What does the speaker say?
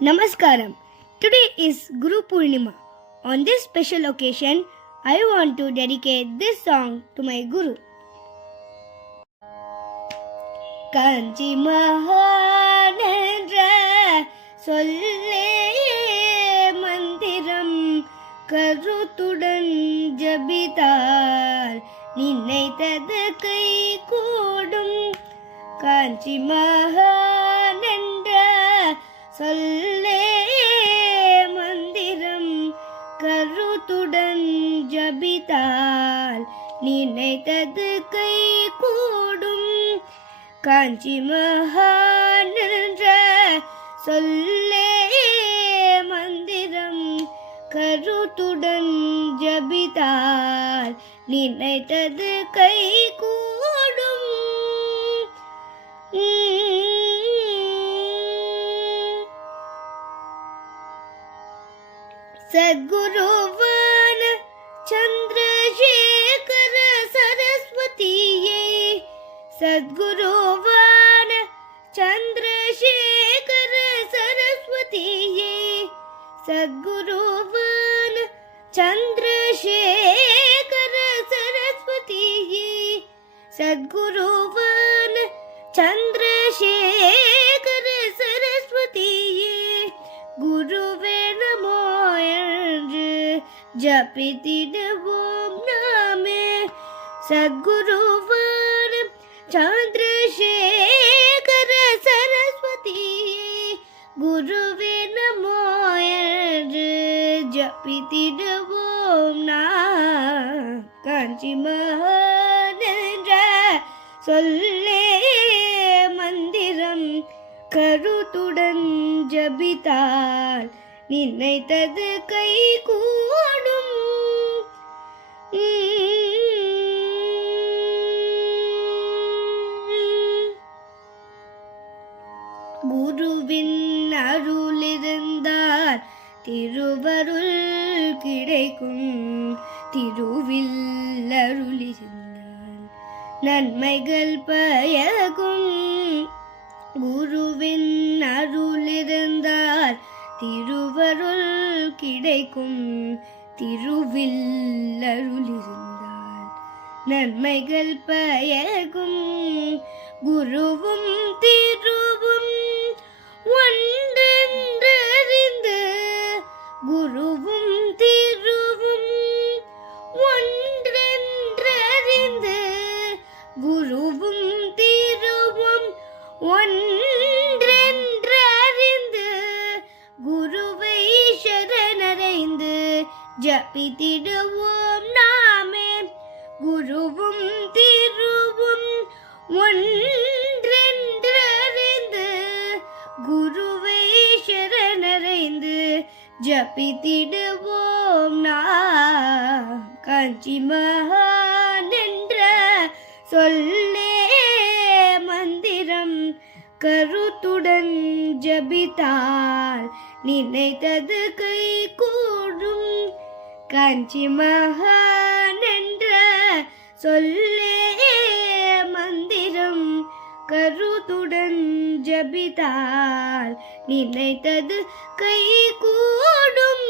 Namaskaram. Today is Guru Purnima. On this special occasion, I want to dedicate this song to my Guru. காஞ்சி மகானென்ற சொல்லே மந்திரம் கருத்துடன் ஜபித்தால் நினைத்தது கை கூடும். காஞ்சி மகானென்ற சொல்லே மந்திரம் கருத்துடன் ஜபித்தால் நினைத்தது கை கூடும். காஞ்சி மகானென்ற சொல்லே மந்திரம் கருத்துடன் ஜபித்தால் நினைத்தது கை கூடும். சத்குருவான சந்திரசேகர சரஸ்வதியே, சத்குருவான சந்திரசேகர சரஸ்வதியே, சத்குருவான சந்திரசேகர சரஸ்வதியே, சத்குருவான சந்திரசேகர சரஸ்வதியே, குருவே நமோ என்று ஜபித்திடுவோம் நாமே. சத்குருவான சந்திரசேகர சரஸ்வதியே, குருவே நமோ என்று ஜபித்திடுவோம் நாம். காஞ்சி மகானென்ற சொல்லே மந்திரம் கருத்துடன் ஜபித்தால் நினைத்தது கை கூடும். குருவின் அருள் இருந்தால் திருவருள் கிடைக்கும். திருவில் அருள் இருந்தால் நன்மைகள் பயக்கும். குருவின் அருள் இருந்தால் திருவருள் கிடைக்கும். திருவில் அருள் இருந்தால் நன்மைகள் பயக்கும். குருவும் திருவும் ஒன்றென்றறிந்து, குருவும் திருவும் ஒன்றென்றறிந்து, குருவும் திருவும் ஒன்றென்றறிந்து, குருவை சரணடைந்து ஜபித்திடுவோம் நாமே. குருவும் திருவும் ஒன்றென்றறிந்து, குருவை சரணடைந்து ஜபித்திடுவோம் நாம். காஞ்சி மகானென்ற சொல்லே மந்திரம் கருத்துடன் ஜபித்தால் நினைத்தது கை கூடும். காஞ்சி மகானென்ற சொல்லே மந்திரம் கருத்துடன் ஜபித்தால் நினைத்தது கை கூடும்.